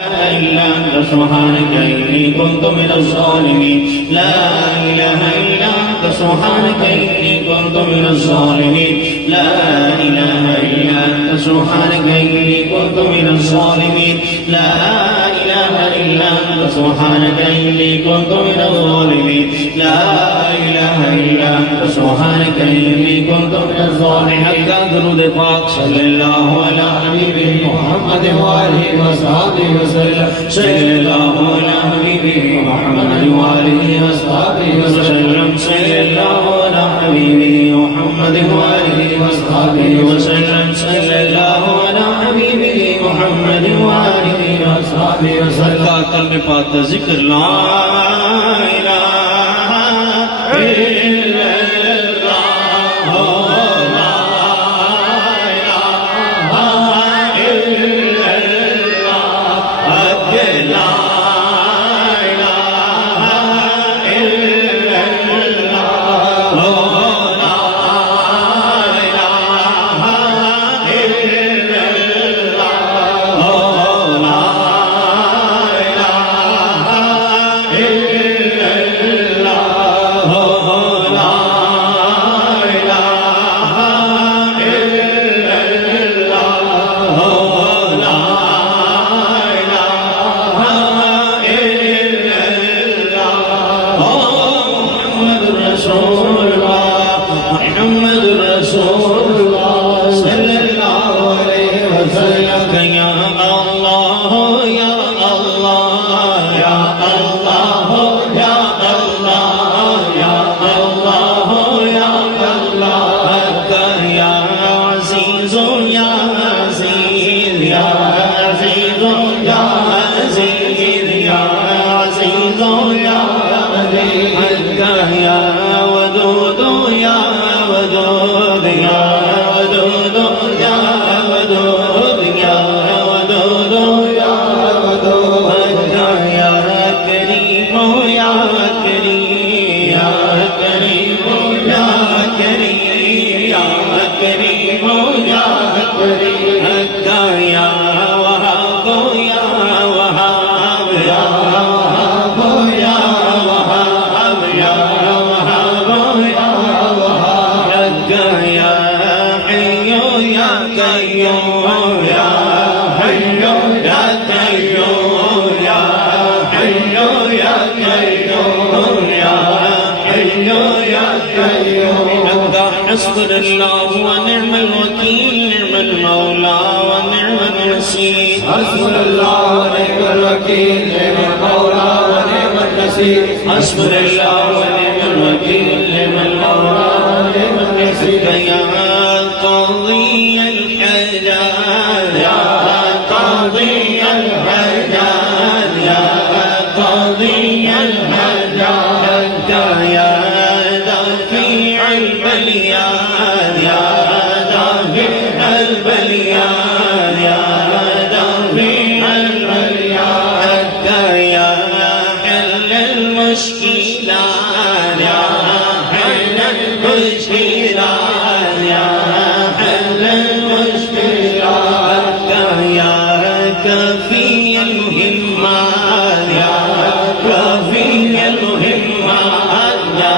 إلا أنت سبحانك إني كنت من الظالمين لا إله إلا أنت سبحانك إني كنت من الظالمين لا إله إلا أنت سبحانك إني كنت من الظالمين لا إله إلا أنت سبحانك إني كنت من الظالمين لا إله إلا أنت سبحانك إني كنت من الظالمين حتى درود پاک صلی اللہ علی حبیبہ محمد وآلہ وصحبہ وسلم صلی اللہ علی حبیبہ محمد وآلہ وصحبہ وسلم صلی اللہ علی حبیبہ محمد وآلہ وصحبہ وسلم صلی اللہ علی حبیبہ محمد وآلہ وصحبہ وسلم کلمہ پاک کا ذکر لا الہ الا حسبنا الله ونعم الوكيل نعم المولى ونعم النصير حسبنا الله ونعم الوكيل نعم المولى ونعم النصير حسبنا الله ونعم الوكيل نعم المولى ونعم النصير يا قاضي الحاجات يا قاضي الحاجات يا قاضي الحاجات يا دافع البليات يا دافع البليات يا دافع البليات يا حل المشكلات يا حل المشكلات يا حل المشكلات يا كافي المهمات يا كافي المهمات يا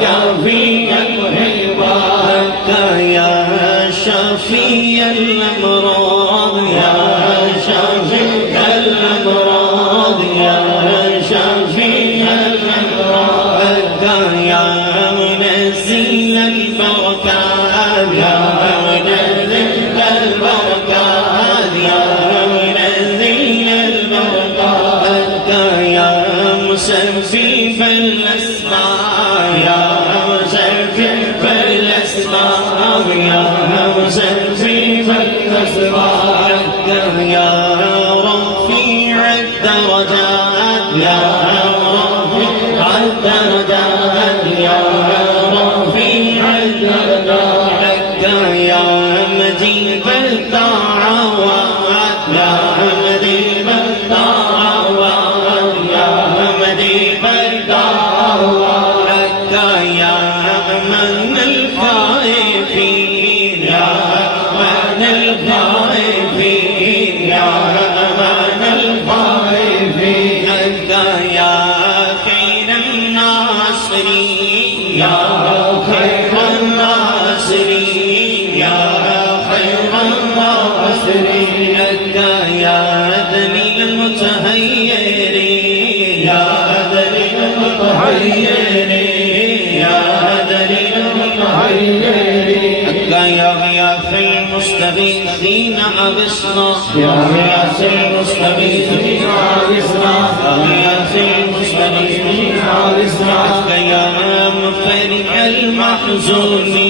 كافي المهمات يا شافي الأمراض يا شافي الأمراض يا شافي الأمراض يا منزل البركات يا منزل البركات يا منزل البركات يا مسبب الأسماء يا مسبب الأسماء يا مسبب الأسماء يا رفيع الدرجات يا رفيع الدرجات يا رفيع الدرجات يا مجيب الدعوات يا مجيب الدعوات يا مجيب الدعوات يا من الخائفين يا من الخائفين يا من المتهير يا دليل المتهير يا دليل المتهير يا غياث المستغيثين أغثنا يا غياث المستغيثين أغثنا يا غياث المستغيثين أغثنا يا مفرح المحزونين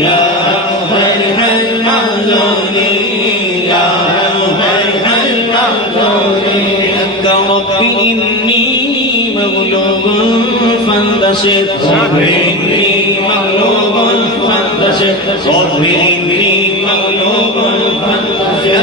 يا مفرح المحزونين يا مفرح المحزونين أنت ربي إني مغلوب فانتصر ربي إني مغلوب فانتصر ربي إني مغلوب فانتصر يا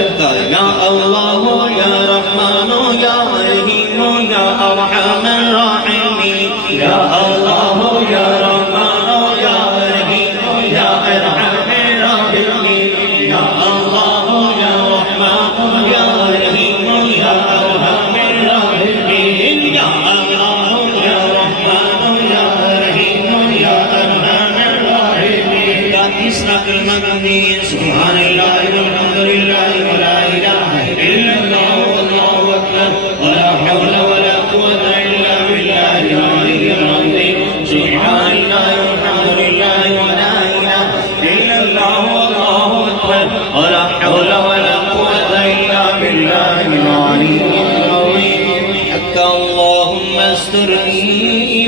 الله يا رحمن يا رحيم يا أرحم الراحمين يا الله يا رحمن يا رحيم يا أرحم الراحمين يا الله يا رحمن يا رحيم يا أرحم الراحمين يا الله يا رحمن يا رحيم يا أرحم الراحمين لا تسرق المدني سبحان الله والحمد لله ولا إله إلا الله والله أكبر ولا حول ولا قوة إلا بالله العلي العظيم سبحان الله والحمد لله ولا إله إلا الله والله أكبر ولا حول ولا قوة إلا بالله العلي العظيم حتى اللهم استرني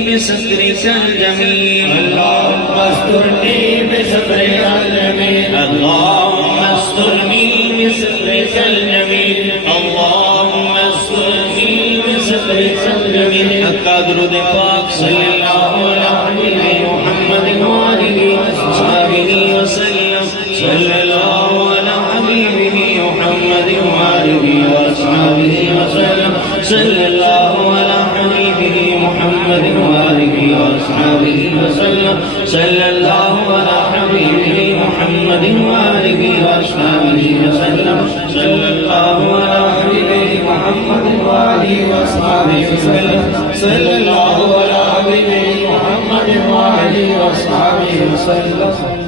بسترك الجميل اللهم استرني بسترك الجميل اللهم استرني بسترك الجميل اللهم استرني بسترك الجميل حتى درود پاک صلی اللہ علیہ محمد وآلہ وصحبہ وسلم صلی اللہ علی حبیبہ محمد وآلہ وصحبہ وسلم صلی اللہ علی حبیبہ محمد وآلہ وصحبہ وسلم صلی اللہ علی حبیبہ محمد وآلہ وصحبہ وسلم صلی اللہ علی حبیبہ محمد وآلہ وصحبہ وسلم صلی اللہ علی حبیبہ محمد وآلہ وصحبہ وسلم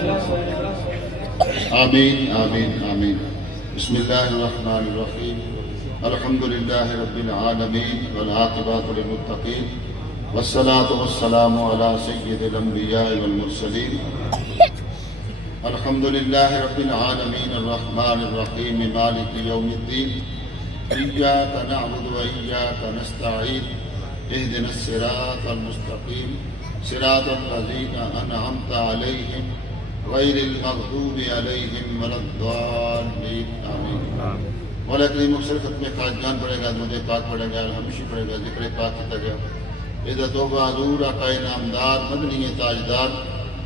آمین آمین آمین بسم اللہ الرحمن الرحیم الحمد للہ رب العالمین والعاقبۃ للمتقین والصلاة والسلام علی سید الانبیاء والمرسلین الحمد للہ رب العالمین الرحمن الرحیم مالک یوم الدین ایاک نعبد و ایاک نستعین اهدنا الصراط المستقیم صراط الذین انعمت علیہم غیر المغضوب علیہم ولا الضالین آمین مولا کریم مختصر ختم خواجگان پڑھے گا درود پاک پڑھے گا الحمشی پڑھے گا ذکر پاک کیا گیا عزت و بہادور آقا نامدار مدنی تاجدار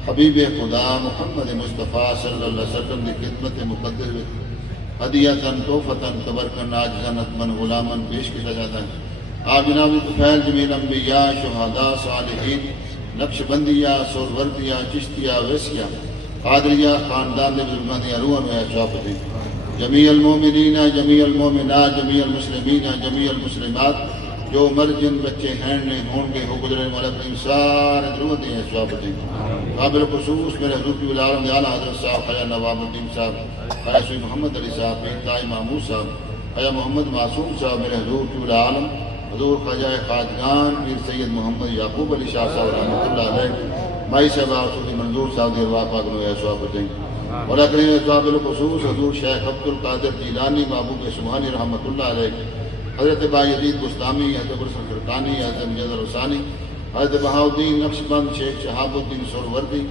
حبیب خدا محمد مصطفیٰ صلی اللہ علیہ وسلم کی خدمت مقدس ہدیتاً توفتاً تبرکاً عاجزاً اتمن غلاماً پیش کیا جاتا ہے آپ جناب طفیل جمیل انبیاء شہداء صالحین نقش بندیہ سوروردیہ چشتیہ ویسیہ قادریہ خاندان بزرگان روحن و شعبت جمیع المومنین جمیع المومنات جمیع المسلمین جمیع المسلمات جو مر جن بچے ہیں ہوں گے ہو گزرے مولا کریم سارے ضرورت ہیں شعبت قابل خصوص میرے حضور کی العالم اعلیٰ حضرت صاحب خواجہ نواب الدین صاحب خواجہ سید محمد علی صاحب انتہائی محمود صاحب خواجہ محمد معصوم صاحب میرے حضور کی العالم حضور خواجہ خواجگان پیر سید محمد یعقوب علی شاہ صاحب رحمۃ اللہ علیہ مائی صاحب صوفی منظور صاحب دیروا پاک نو صحابت مولا کریم قابل خصوص حضور شیخ عبد القادر جیلانی محبوب سبحانی رحمۃ اللہ علیہ حضرت باجدید بستامی حضرت برسل فرقانی حضرت مجدر رسانی حضرت بہاؤدین نقش بند شیخ شہاب الدین سروردی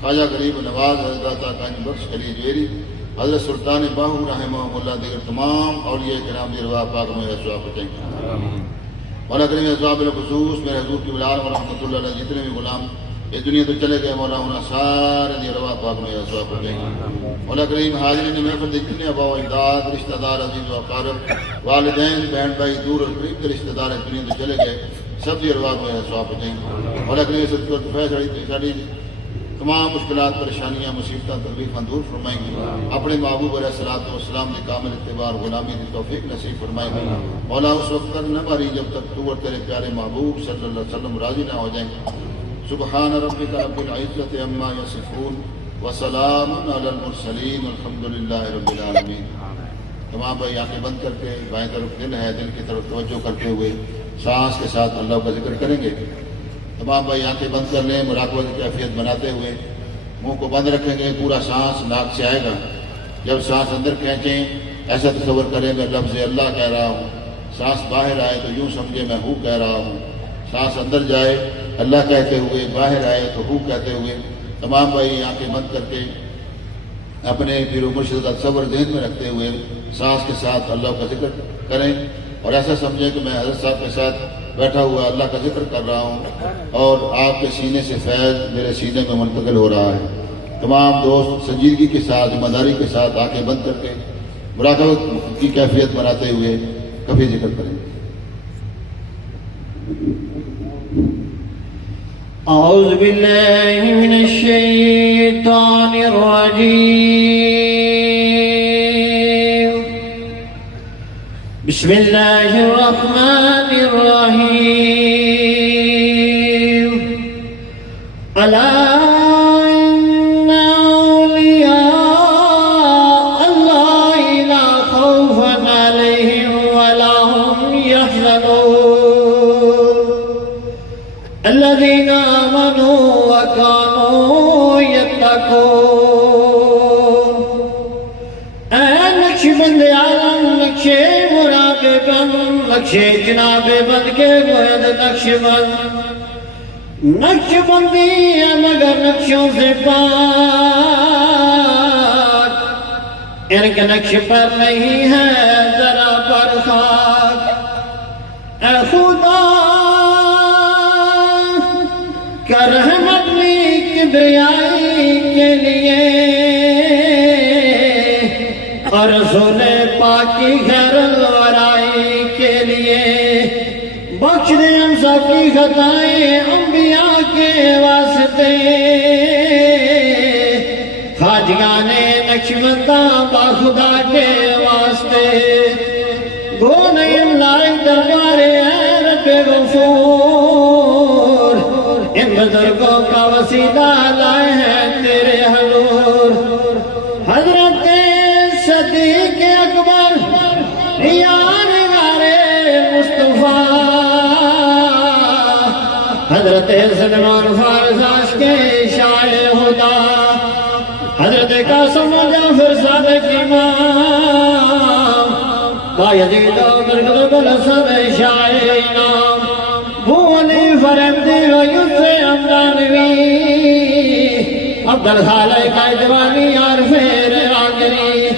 خواجہ غریب نواز حضرت کانج بخش علی جویری حضرت سلطان باہو رحمہ اللہ دیگر تمام اولیاء کرام دیروا پاک نو صحابت مولا کریم قابل خصوص میرے حضور کی بلال و رحمۃ اللہ علیہ جتنے بھی غلام اس دنیا تو چلے گئے مولا ہونا سارے دی روا پاک میں یسوا پر دیں مولا کریم حاضرین محفل کے جتنے ابا و اجداد رشتہ دار عزیز و اقارب والدین بہن بھائی دور اور قریب کے رشتہ دار اس دنیا تو چلے گئے سب دی روا میں یسوا پر دیں مولا کریم اس کو فیصلہ تمام مشکلات پریشانیاں مصیبتیں تکلیفاں دور فرمائیں گے اپنے محبوب علیہ الصلوۃ والسلام کی کامل اتباع غلامی کی توفیق نصیب فرمائیں گے مولا اس وقت تک نہ ماری جب تک تو اور تیرے پیارے محبوب صلی اللہ علیہ وسلم راضی نہ ہو جائیں سبحان ربک رب العزت عما یصفون وسلام علی المرسلین والحمد للہ رب العالمین تمام بھائی آنکھیں بند کر کے بائیں طرف دل ہے، دل کی طرف توجہ کرتے ہوئے سانس کے ساتھ اللہ کا ذکر کریں گے۔ تمام بھائی آنکھیں بند کر لیں، مراقبہ کی کیفیت بناتے ہوئے منہ کو بند رکھیں گے، پورا سانس ناک سے آئے گا۔ جب سانس اندر کھینچیں ایسا تصور کریں میں لفظ اللہ کہہ رہا ہوں، سانس باہر آئے تو یوں سمجھے میں ہوں کہہ رہا ہوں، سانس اندر جائے اللہ کہتے ہوئے، باہر آئے تو ہوں کہتے ہوئے تمام بھائی آنکھیں بند کر کے اپنے پیر و مرشد کا تصور ذہن میں رکھتے ہوئے سانس کے ساتھ اللہ کا ذکر کریں، اور ایسا سمجھیں کہ میں حضرت صاحب کے ساتھ بیٹھا ہوا اللہ کا ذکر کر رہا ہوں اور آپ کے سینے سے فیض میرے سینے میں منتقل ہو رہا ہے۔ تمام دوست سنجیدگی کے ساتھ، ذمہ داری کے ساتھ آنکھیں بند کر کے مراقبہ کی کیفیت بناتے ہوئے کبھی ذکر کریں۔ اعوذ باللہ من الشیطان الرجیم، بسم اللہ الرحمن الرحیم، الا ان اولیاء اللہ لا خوف علیہم ولا هم يحزنون الذين آمنوا وكانوا يتقون۔ اے نقش بند عالم، نقش مراد بند، نقش جناب بند کے گوید نقش بند، نقش بندی ہے مگر نقشوں سے پاک، ان کے نقش پر نہیں ہے ذرا پر خاک۔ اے خدا کر رحم اپنی کبریائی کے لیے اور رسول پاک کی خیر الورائی کے لیے، بخش دے ہم سب کی خطائیں انبیاء کے واسطے، خواجگان نقشبنداں باخدا کے واسطے، گو نہیں لائق دربار اے رب غفور، ان بزرگوں کا وسیلہ لائے ہیں تیرے حضور۔ حضرت صدیق اکبر یار غارے مصطفیٰ، حضرت سلمان فارس عاشق شاہ خدا، حضرت قاسم و جعفر صادق امام، بایزید و برکت الحسن شاہ انعام، بولی فرمدی و یوسف امدانوی، عبدالخالق قائدوانی عارف آگری،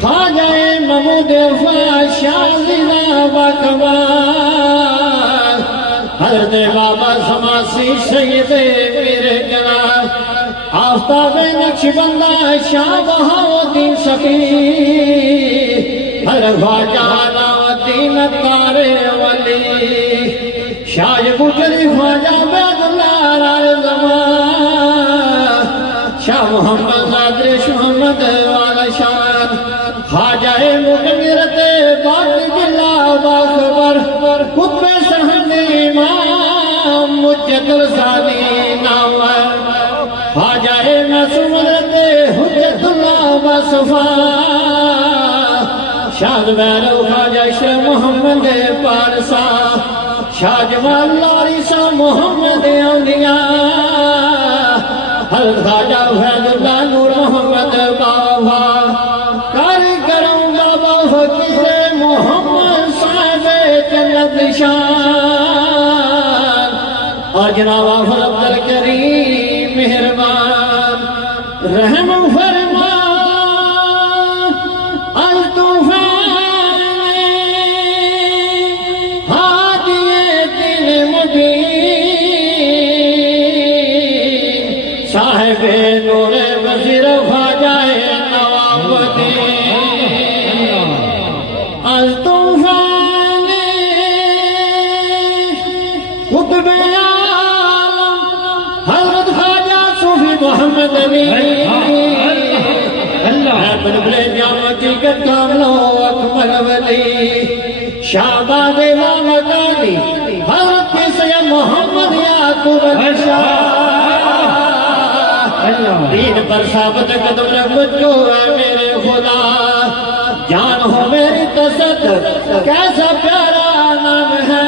خواجہ محمود وفا شاہ ضلع باکمال، حضرت بابا سماسی سید پیر جلال، آفتاب نقشبندہ شاہ بہاؤدین سخی، حضرت خواجہ علاؤدین اتار ولی، شاہ گجری خواجہ عبید اللہ رائے زمان، شاہ محمد زادرش محمد والا شان، خواجہ مغنیرت باقی بلا باخبر، قطب سرحد امام مجد الثانی نامور، خواجہ معصوم حضرت حجت اللہ بصفا، شاہ بیرو خواجہ اشرف محمد پارسا، شاہ جمال لارسا محمد اولیاء، حضرت خواجہ فیض اللہ نور محمد بابا، کر کرم بابا فقیر محمد صاحب جنت نشان، اور جناب آفر عبدالکریم مہربان، رحم فرما از طوفان ہادی دل مبین، صاحب نور بصیر خواجہ نواب الدین، از طوفان قطب عالم حضرت خواجہ صوفی محمد علی، بلبل جامع چلکت کاملو اکمل ولی، شہباز امام غالی حضرت سید محمد یعقوب شاہ، دین پر ثابت قدم رکھ مجھ کو اے میرے خدا، جان ہو اسد کیسا پیارا نام ہے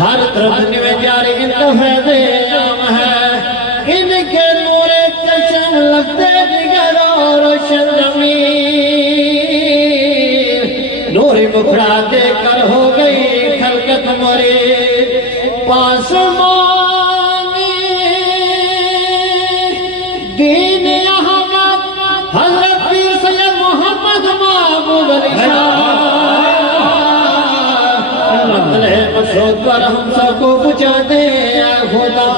ہر طرف میں جاری انتفیض عام ہے ان کے نور چشم لگتے جگر اور روشن زمین نوری مکھڑا دے کر ہو گئی خلقت مرید پاسمانی دین احمد حضرت پیر سید محمد محبوب علی شاہ مطلع مسعود پر ہم سب کو پہنچا دے اے خدا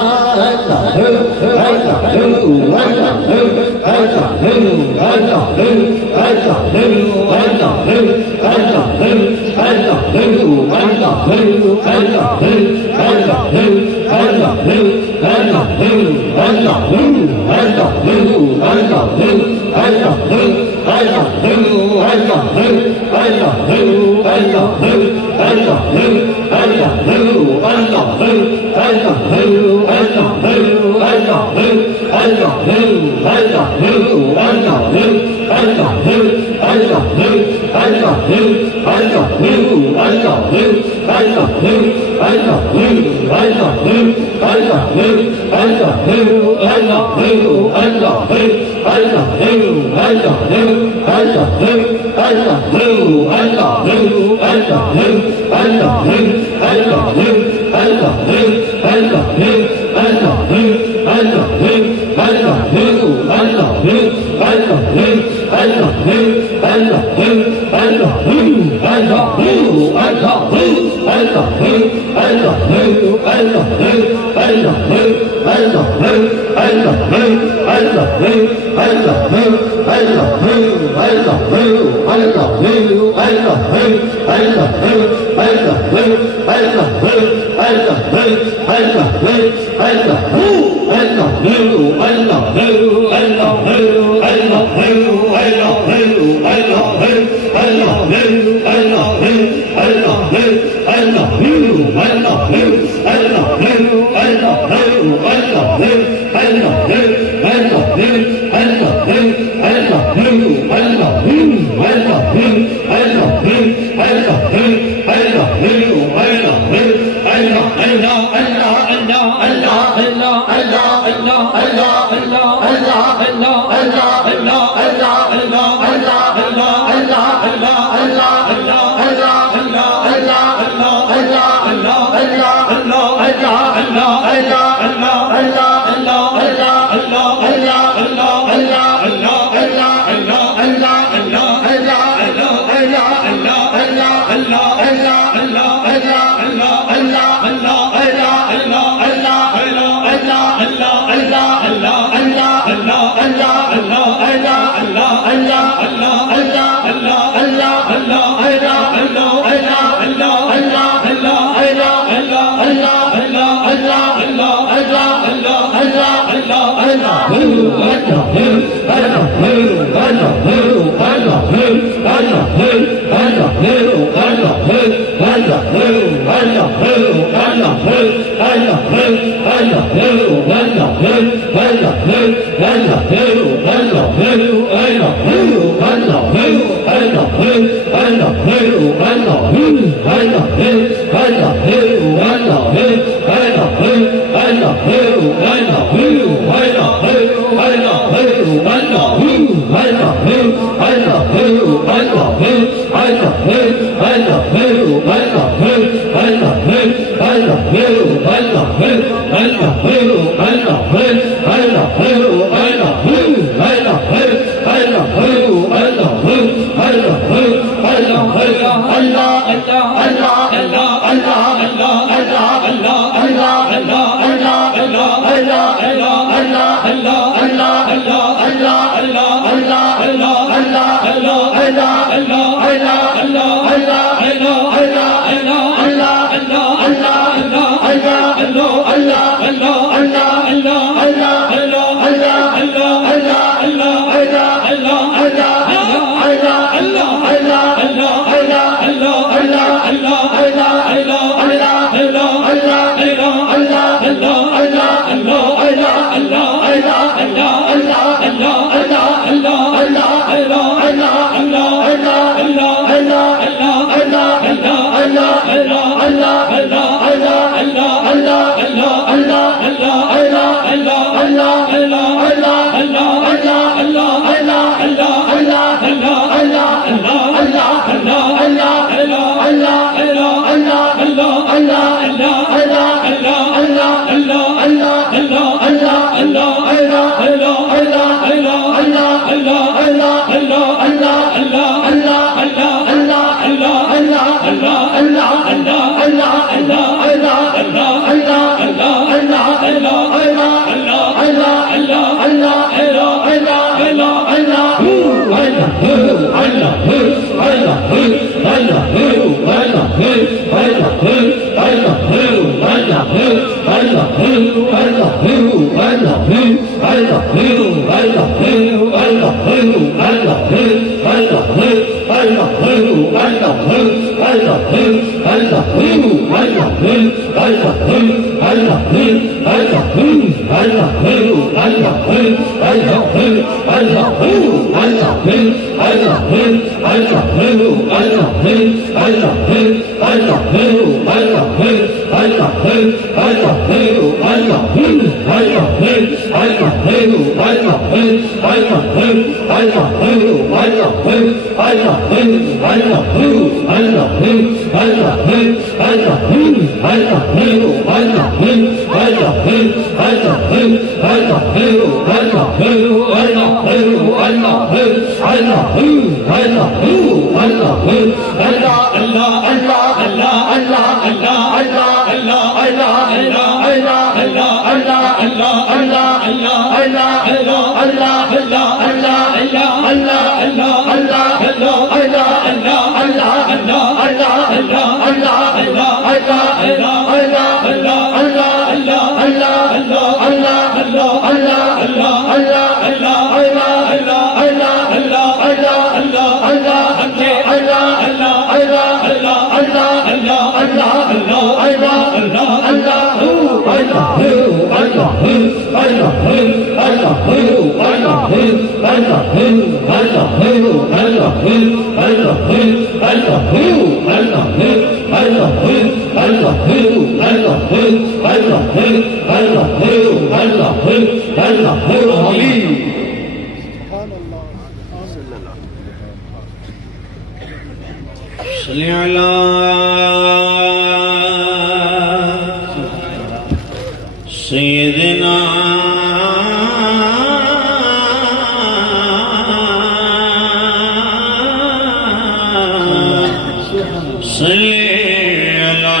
صلی علی سیدنا صلی علی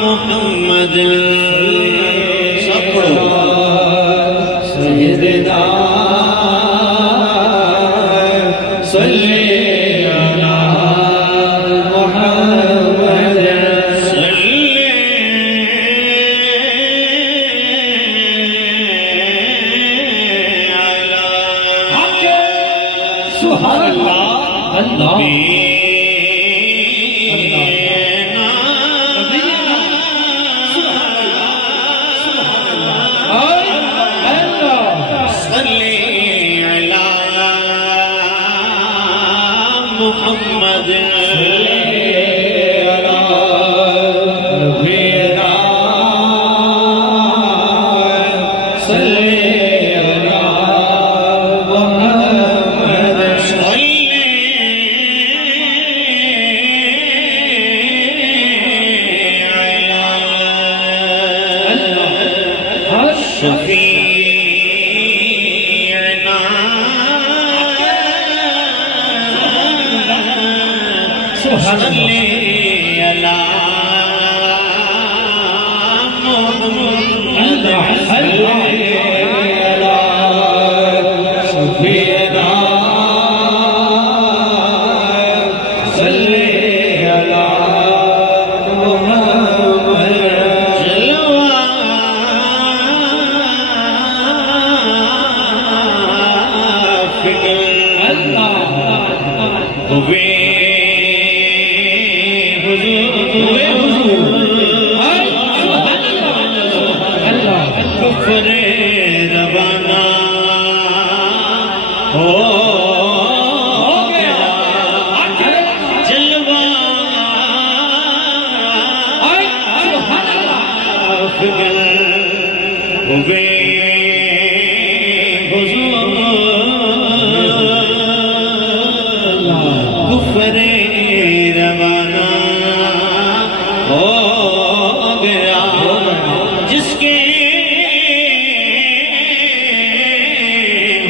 محمد سب سیدنا صلی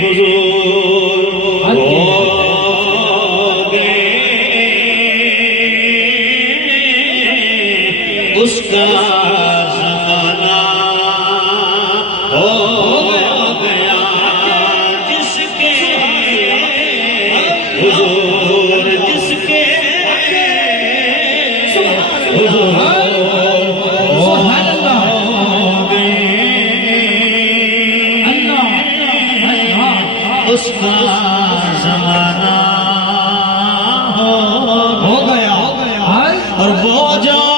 حضور ہو گئے اس کا زمانہ ہو گیا جس کے حضور جس کے حضور اس کا زمانہ ہو گیا اور وہ جان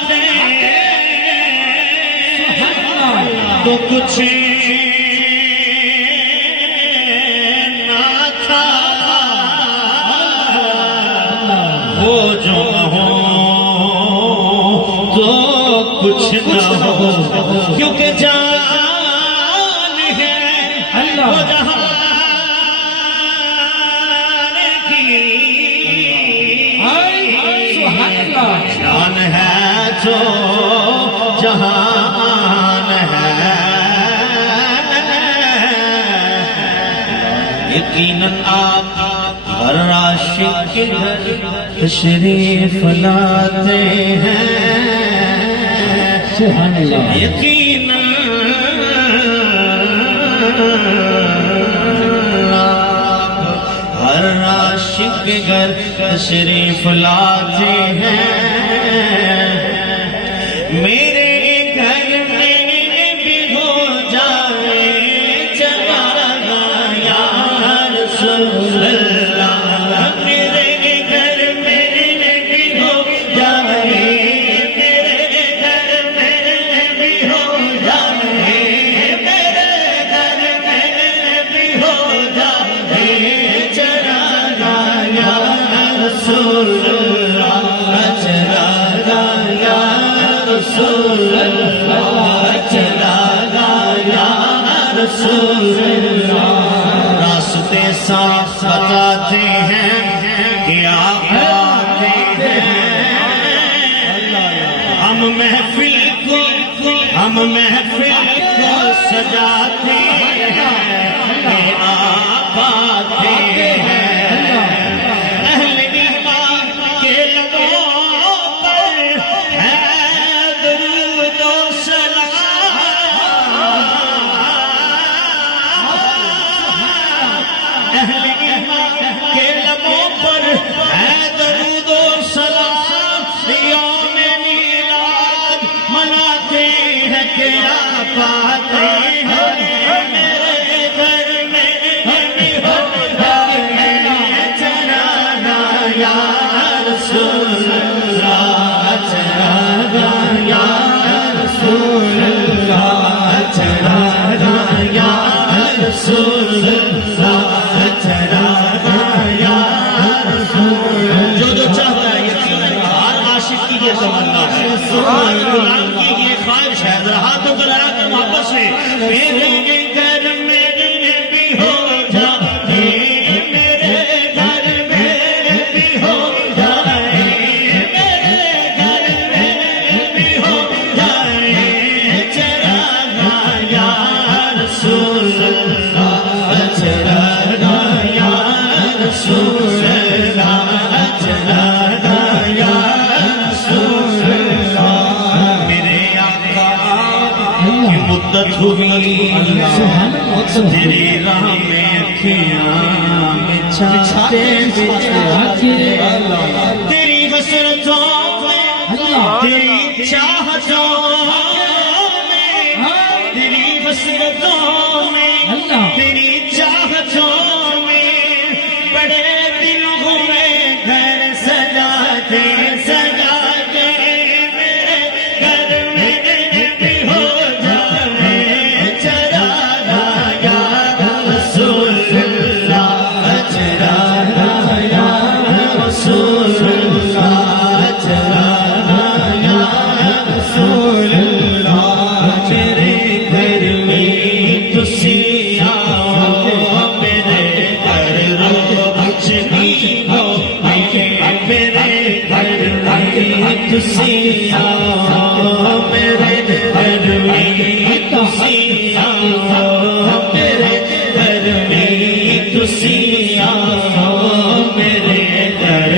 تھے تو کچھ نہ تھا وہ جو ہو تو کچھ نہ ہو کیونکہ جان ہے وہ جہان کی جان ہے جو جہان ہے یقیناً آپ ہر عاشق کے گھر تشریف لاتے ہیں یقیناً ہر عاشق کے گھر تشریف لاتے ہیں میرے گھر میں بھی ہو جائے چلا یا رسول اللہ میرے گھر میں بھی ہو جائے میرے گھر میں بھی ہو جائے میرے گھر میں بھی ہو جائے چلا یا رسول اللہ چلا یا رسول اللہ چلا یا رسول اللہ راستے صاف بتاتے ہیں کہ آپ آتے ہیں ہم محفل کو سجاتے ہیں کہ آپ آتے ہیں اہل ایمان کے لبوں پر ہے درود و سلام اہل ایمان کے لبوں پر ہے درود و سلام یوم میلاد مناتے ہیں کہ آپ آتے ہیں میرے گھر میں بھی ہو جائے چراغا یا رسول اللہ چراغا یا رسول اللہ چراغا یا رسول اللہ چراغا یا رسول جو چاہتا ہے یقیناً ہر عاشق کی یہ تمنا ہے غلام کی یہ خواہش ہے ذرا ہاتھوں کو لگا کر محبت سے میرے گھر میں بھی ہو جائے میرے گھر میں بھی ہو جائے میرے گھر میں بھی ہو جائے چراغا یا رسول اللہ چراغا یا رسول اللہ چراغا یا رسول اللہ میرے آقا کی مدت ہوئی تیری راہ میں بچھاتے تیری حسرتوں میں تیری چاہتوں میں تیری حسرتوں میں تیری چاہتوں میں بڑے دل گھومے گھر سجاتے سجاتے میرے گھر میں بھی ہو جائے چراغا یا رسول اللہ چراغا یا رسول اللہ چراغا یا رسول اللہ میرے گھر میں تسی آؤ میرے گھر روشنی ہو میرے گھر میں تسی آؤ میرے گھر میں تسی آؤ میرے گھر میں تسی آؤ میرے گھر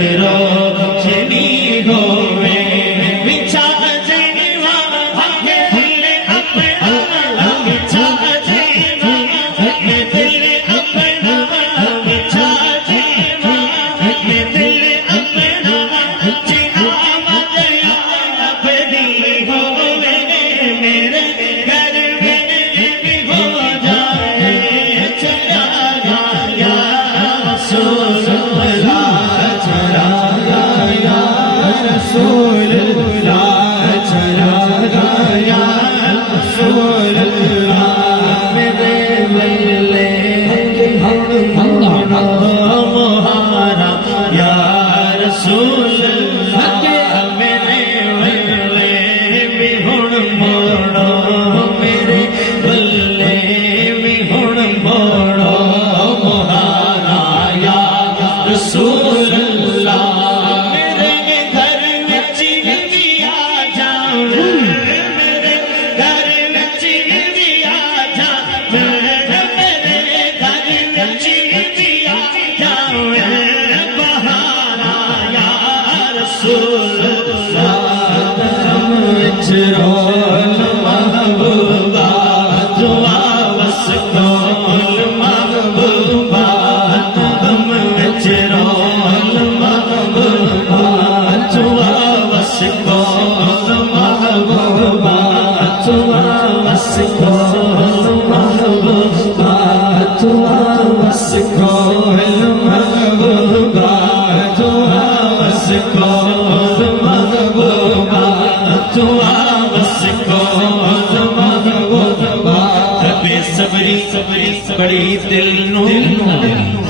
بڑی دل نو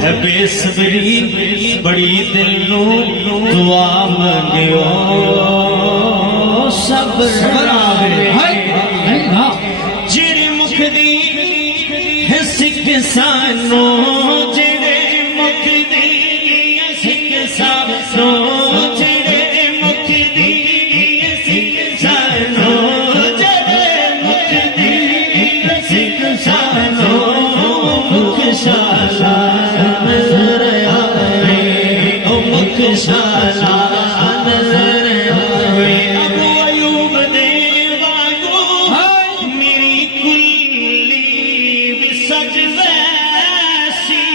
ہے بے صبری بڑی دل نو دعا منگیو صبر آوے جڑی مکھ دی ہے سکھ سانو جڑے مکھ دی ہے سکھ سانو جڑے مکھ دی ہے سکھ سانو جڑے مکھ دی ہے سکھ سانو شالا نظر آئے او مکھ شالا نظر آئے ابو ایوب دے واگو میری کلی بھی سج ویسی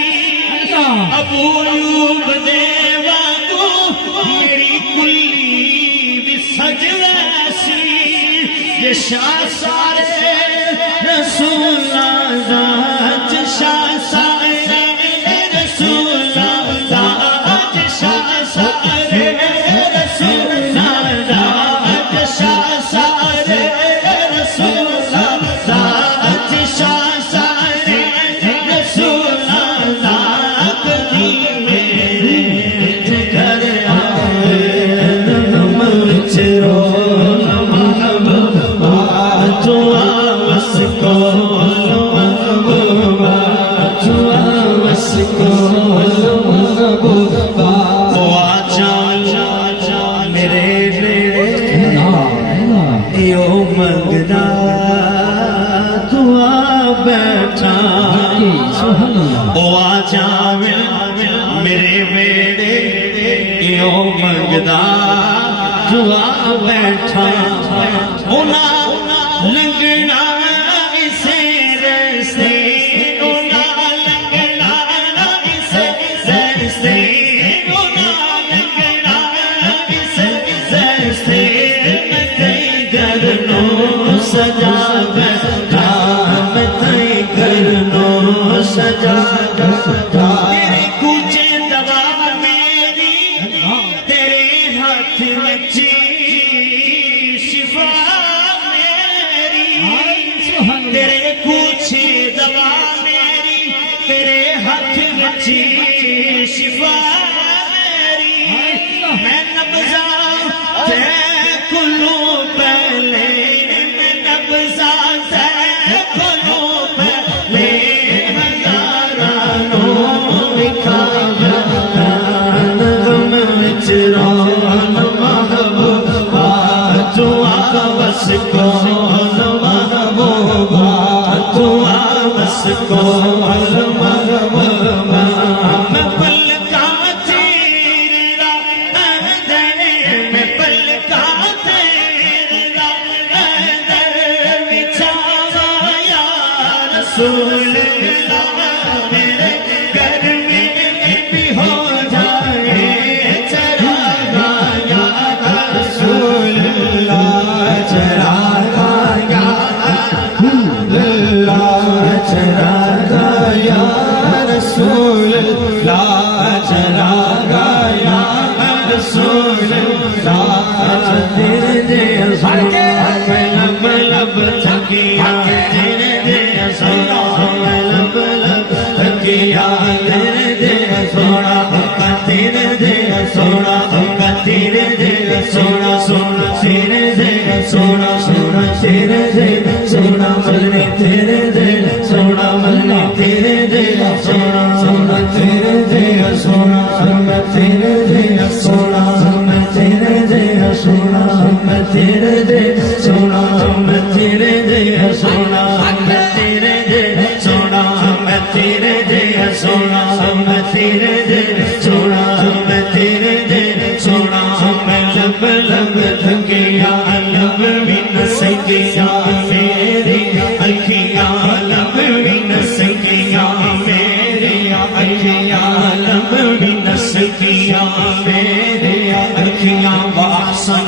ابو ایوب دے واگو میری کلی بھی سج ویسی یہ شاہ سارے رسول ذات شاہ سارے رسول ذات شاہ سارے رسول ذات شاہ سارے رسول ذات شاہ سارے رسول ذات میرے گھر آئے نم وچ رو میرے بیڑے یو منگدا دعا بیٹھا اونا لنگنا اسے رستے اونا لنگنا اسے رستے اونا لنگنا اسے رستے میں تئی گرنو سجا بیٹھا میں تئی گرنو سجا بیٹھا تیرے کوچے دوا میری تیرے ہاتھ وچ شفا میری تیرے کوچے دوا میری تیرے ہاتھ وچ شفا میری میں نبضا تے کلو پہلے میں نبضا تے کلو پہلے ہزارانوں بس کو محبوبہ دعا بس کو محبوبہ میں پلکا تیرا اندر میں پلکا تیرا اندر بچھاوا یا رسول اللہ میرے گھر میں بھی ہو جائے چراغا یا رسول اللہ چراغا یا چراغا یا رسول اللہ چراغا یا رسول اللہ تیرے دے سونا میں لب لب تھکیا تیرے دے سونا میں لب لب تھکیا تیرے دے سونا تیرے دے سونا تیرے دے سونا سونا تیرے دے سونا سونا تیرے دے سونا ملنے تیرے دے سونا ملنے تیرے دے سونا سونا تیرے دے سونا میں تیرے دے سونا میں تیرے دے سونا میں تیرے دے سونا میں تیرے دے سونا میں تیرے دے سونا میں تیرے دے سونا میں تیرے دے سونا میں تیرے دے سونا میں لب لب تھکیا لب بھی نہ سکیا میری اکھیاں لب بھی نہ سکیا میری اکھیاں لب بھی نہ سکیا میری اکھیاں وأحسن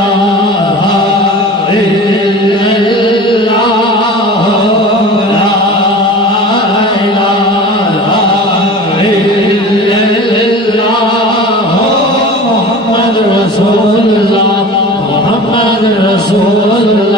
محمد رسول اللہ